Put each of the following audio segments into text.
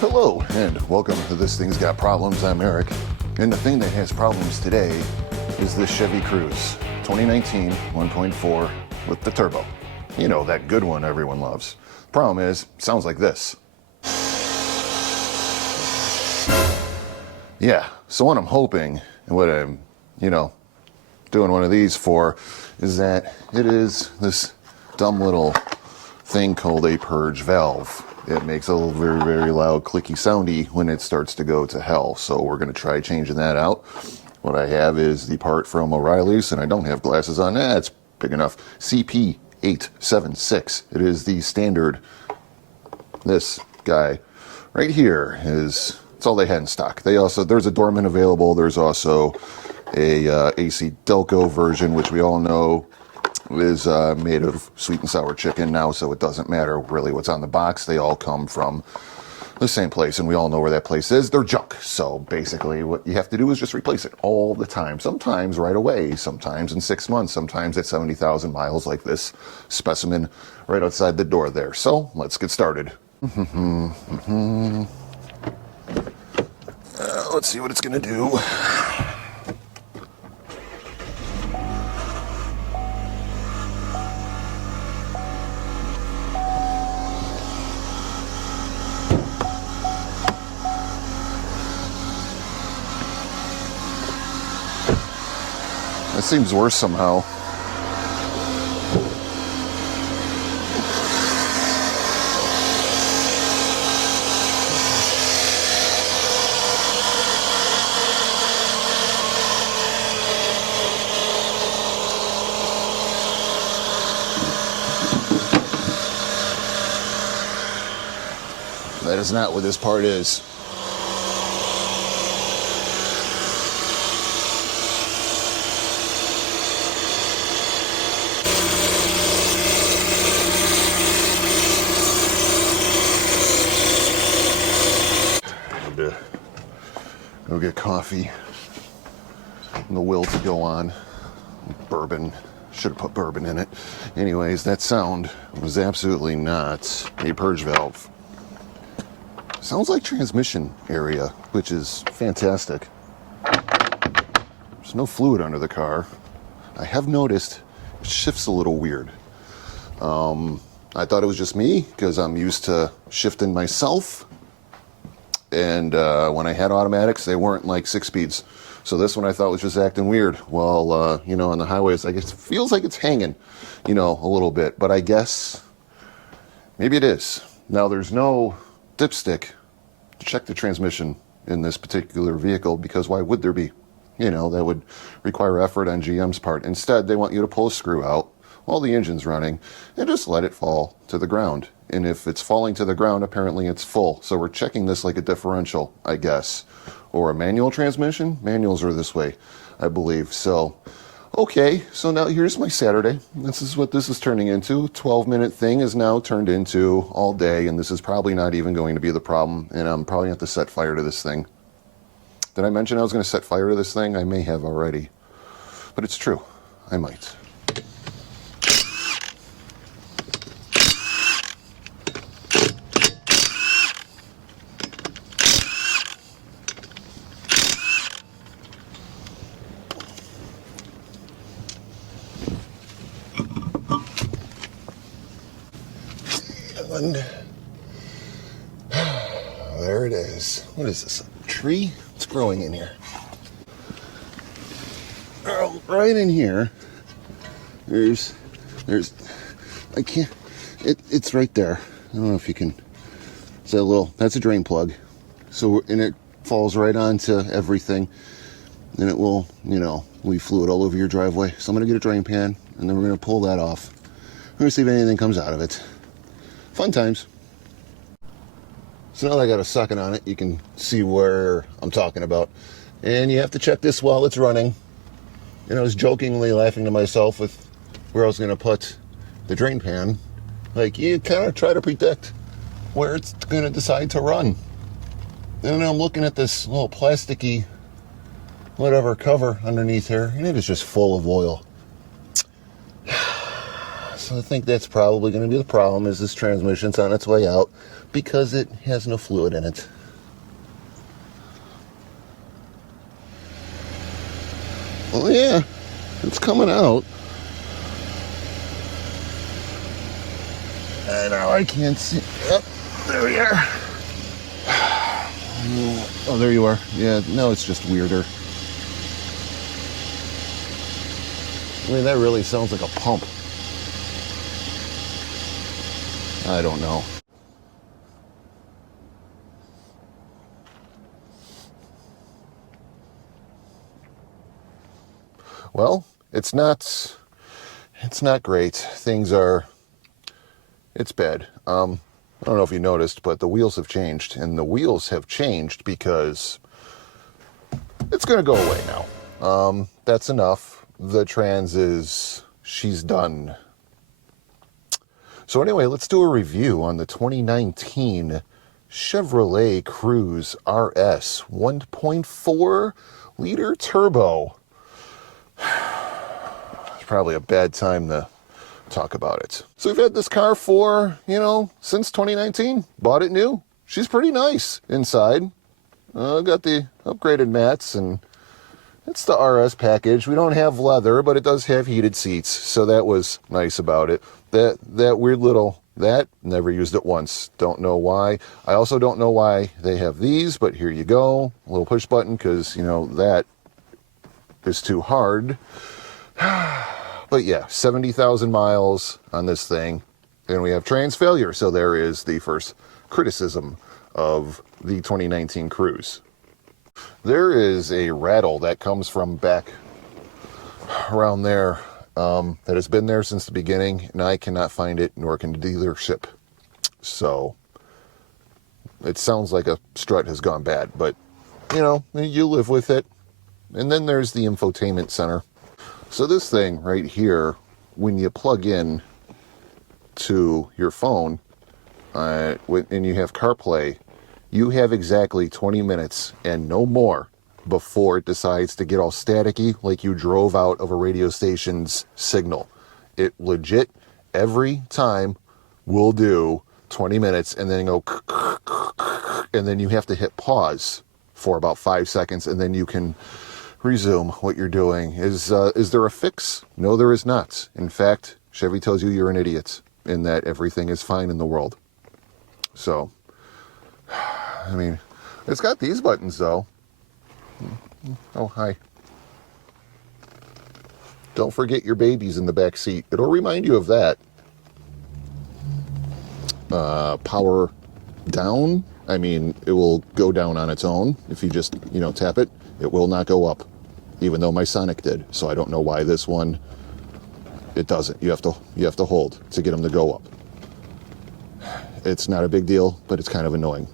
Hello, and welcome to This Thing's Got Problems. I'm Eric, and the thing that has problems today is this Chevy Cruze 2019 1.4 with the turbo. You know, that good one everyone loves. Problem is, it sounds like this. Yeah, so what I'm hoping, and what I'm, doing one of these for, is that it is this dumb little thing called a purge valve. It makes a very, very loud clicky soundy when it starts to go to hell. So we're going to try changing that out. What I have is the part from O'Reilly's, and I don't have glasses on. It's big enough. CP876. It is the standard. This guy right here is, it's all they had in stock. There's a Dorman available. There's also a AC Delco version, which we all know is made of sweet and sour chicken now, so it doesn't matter really what's on the box. They all come from the same place, and we all know where that place is. They're junk. So basically what you have to do is just replace it all the time. Sometimes right away, sometimes in 6 months, sometimes at 70,000 miles, like this specimen right outside the door there. So let's get started. Let's see what it's gonna do. It seems worse somehow. That is not what this part is. Go get coffee and the will to go on. Bourbon. Should have put bourbon in it. Anyways, that sound was absolutely not a purge valve. Sounds like transmission area, which is fantastic. There's no fluid under the car. I have noticed it shifts a little weird. I thought it was just me because I'm used to shifting myself. And when I had automatics, they weren't like 6 speeds. So this one I thought was just acting weird. Well, on the highways, I guess it feels like it's hanging, a little bit. But I guess maybe it is. Now, there's no dipstick to check the transmission in this particular vehicle, because why would there be? That would require effort on GM's part. Instead, they want you to pull a screw out while the engine's running and just let it fall to the ground. And if it's falling to the ground, apparently it's full. So we're checking this like a differential, I guess. Or a manual transmission. Manuals are this way, I believe. So, okay, so now here's my Saturday. This is what this is turning into. 12-minute thing is now turned into all day, and this is probably not even going to be the problem. And I'm probably going to have to set fire to this thing. Did I mention I was going to set fire to this thing? I may have already. But it's true. I might. And there it is. What is this, a tree? It's growing in here. Right in here, there's, I can't, it's right there. I don't know if you can, that's a drain plug. So, and it falls right onto everything, and it will, leave fluid all over your driveway. So I'm going to get a drain pan, and then we're going to pull that off. We're going to see if anything comes out of it. Fun times. So now that I got a second on it, you can see where I'm talking about. And you have to check this while it's running. And I was jokingly laughing to myself with where I was going to put the drain pan. Like, you kind of try to predict where it's going to decide to run. And then I'm looking at this little plasticky, whatever, cover underneath here, and it is just full of oil. So I think that's probably going to be the problem, is this transmission's on its way out because it has no fluid in it. Well, yeah, it's coming out. And now I can't see. Oh, there we are. Oh, there you are. Yeah, no, it's just weirder. I mean, that really sounds like a pump. I don't know. Well, it's not great. It's bad. I don't know if you noticed, but the wheels have changed, and the wheels have changed because it's going to go away now. That's enough. The trans she's done. So anyway, let's do a review on the 2019 Chevrolet Cruze RS 1.4 liter turbo. It's probably a bad time to talk about it. So we've had this car for, since 2019. Bought it new. She's pretty nice inside. Got the upgraded mats, and it's the RS package. We don't have leather, but it does have heated seats, so that was nice about it. That weird little, never used it once. Don't know why. I also don't know why they have these, but here you go. A little push button, because, that is too hard. But yeah, 70,000 miles on this thing, and we have trans failure. So there is the first criticism of the 2019 Cruze. There is a rattle that comes from back around there that has been there since the beginning, and I cannot find it, nor can the dealership. So it sounds like a strut has gone bad, but you live with it. And then there's the infotainment center. So this thing right here, when you plug in to your phone and you have CarPlay, you have exactly 20 minutes and no more before it decides to get all staticky like you drove out of a radio station's signal. It legit every time will do 20 minutes and then go and then you have to hit pause for about 5 seconds, and then you can resume what you're doing. Is there a fix? No, there is not. In fact, Chevy tells you you're an idiot and that everything is fine in the world. So, I mean, it's got these buttons though. Oh, hi. Don't forget your babies in the back seat. It'll remind you of that. Power down. I mean, it will go down on its own if you just, tap it. It will not go up, even though my Sonic did. So I don't know why this one, it doesn't. You have to hold to get them to go up. It's not a big deal, but it's kind of annoying.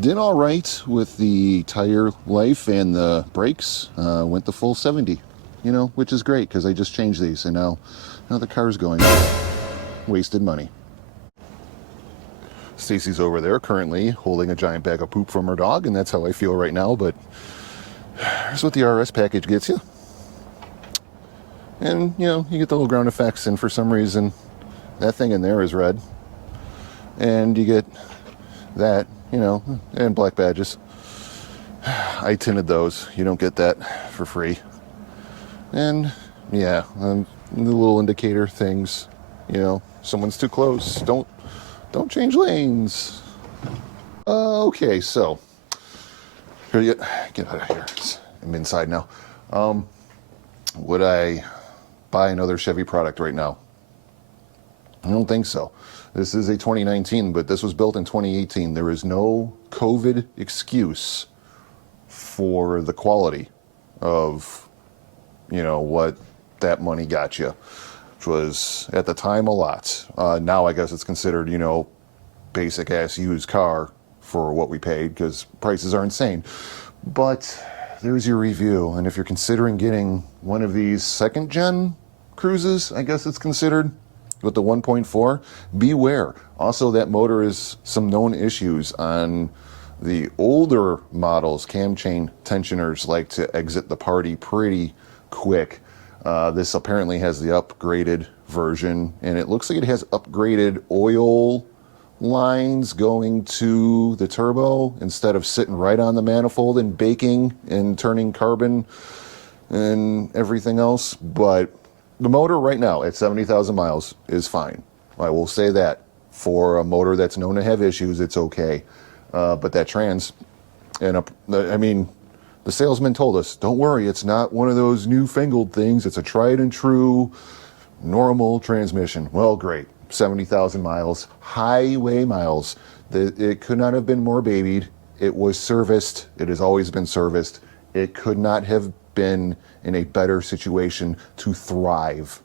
Did all right with the tire life and the brakes. Went the full 70, which is great because I just changed these, and now the car's going. Wasted money. Stacy's over there currently holding a giant bag of poop from her dog, and that's how I feel right now, but here's what the RS package gets you. And, you get the little ground effects, and for some reason, that thing in there is red. And you get that, and black badges. I tinted those. You don't get that for free. And, yeah, the little indicator things, someone's too close. Don't change lanes. Okay, so here get out of here. I'm inside now. Would I buy another Chevy product right now? I don't think so. This is a 2019, but this was built in 2018. There is no COVID excuse for the quality of, what that money got you, which was at the time a lot. Now I guess it's considered, basic ass used car for what we paid because prices are insane. But there's your review. And if you're considering getting one of these second gen Cruzes, I guess it's considered, with the 1.4, beware. Also, that motor is some known issues on the older models. Cam chain tensioners like to exit the party pretty quick. This apparently has the upgraded version, and it looks like it has upgraded oil lines going to the turbo instead of sitting right on the manifold and baking and turning carbon and everything else. But the motor right now at 70,000 miles is fine. I will say that. For a motor that's known to have issues, it's okay. But that trans, and I mean, the salesman told us, don't worry, it's not one of those newfangled things. It's a tried and true normal transmission. Well, great. 70,000 miles, highway miles. It could not have been more babied. It was serviced. It has always been serviced. It could not have been in a better situation to thrive.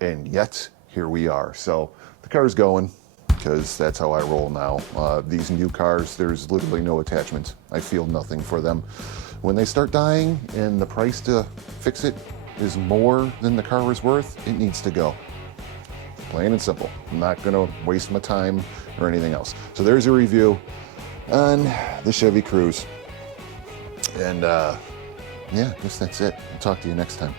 And yet, here we are. So the car's going, because that's how I roll now. These new cars, there's literally no attachment. I feel nothing for them. When they start dying and the price to fix it is more than the car is worth, it needs to go. Plain and simple. I'm not going to waste my time or anything else. So there's a review on the Chevy Cruze. And yeah, I guess that's it. I'll talk to you next time.